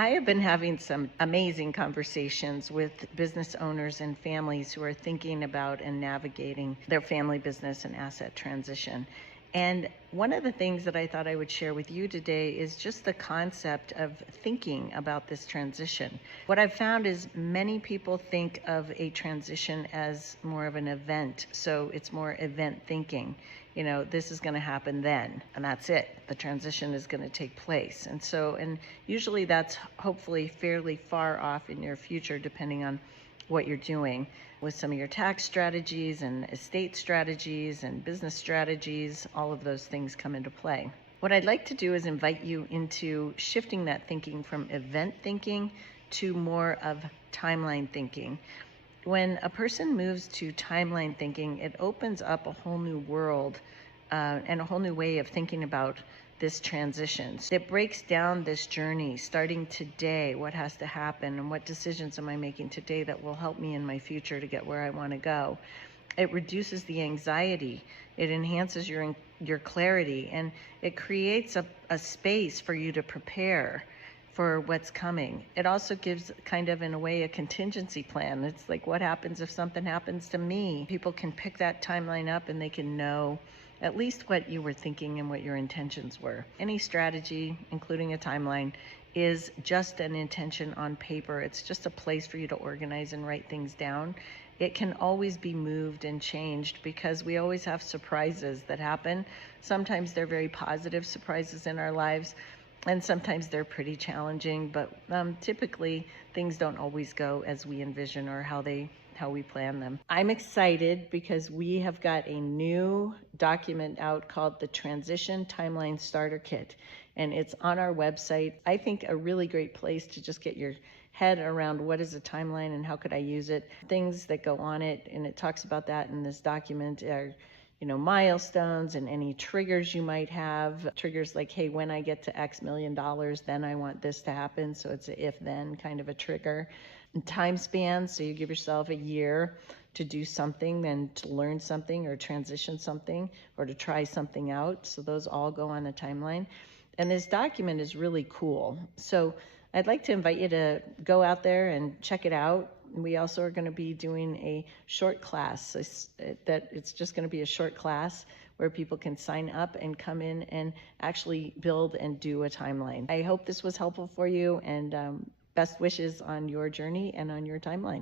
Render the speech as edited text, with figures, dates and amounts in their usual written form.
I have been having some amazing conversations with business owners and families who are thinking about and navigating their family business and asset transition. And one of the things that I thought I would share with you today is just the concept of thinking about this transition. What I've found is many people think of a transition as more of an event. So it's more event thinking. This is going to happen then, and that's it. The transition is going to take place. And usually that's hopefully fairly far off in your future, depending on what you're doing with some of your tax strategies and estate strategies and business strategies. All of those things come into play. What I'd like to do is invite you into shifting that thinking from event thinking to more of timeline thinking. When a person moves to timeline thinking, it opens up a whole new world and a whole new way of thinking about this transition. It breaks down this journey starting today, what has to happen and what decisions am I making today that will help me in my future to get where I want to go. It reduces the anxiety, it enhances your clarity, and it creates a space for you to prepare for what's coming. It also gives kind of, in a way, a contingency plan. It's like, what happens if something happens to me? People can pick that timeline up and they can know at least what you were thinking and what your intentions were. Any strategy, including a timeline, is just an intention on paper. It's just a place for you to organize and write things down. It can always be moved and changed because we always have surprises that happen. Sometimes they're very positive surprises in our lives, and sometimes they're pretty challenging, but typically things don't always go as we envision or how we plan them. I'm excited because we have got a new document out called the Transition Timeline Starter Kit, and it's on our website. I think a really great place to just get your head around what is a timeline and how could I use it. Things that go on it, and it talks about that in this document, are milestones and any triggers you might have. Triggers like, hey, when I get to X million dollars, then I want this to happen. So it's a if-then kind of a trigger. And time spans, so you give yourself a year to do something, then to learn something or transition something or to try something out. So those all go on a timeline. And this document is really cool. So I'd like to invite you to go out there and check it out. We also are going to be doing a short class. It's just going to be a short class where people can sign up and come in and actually build and do a timeline. I hope this was helpful for you, and best wishes on your journey and on your timeline.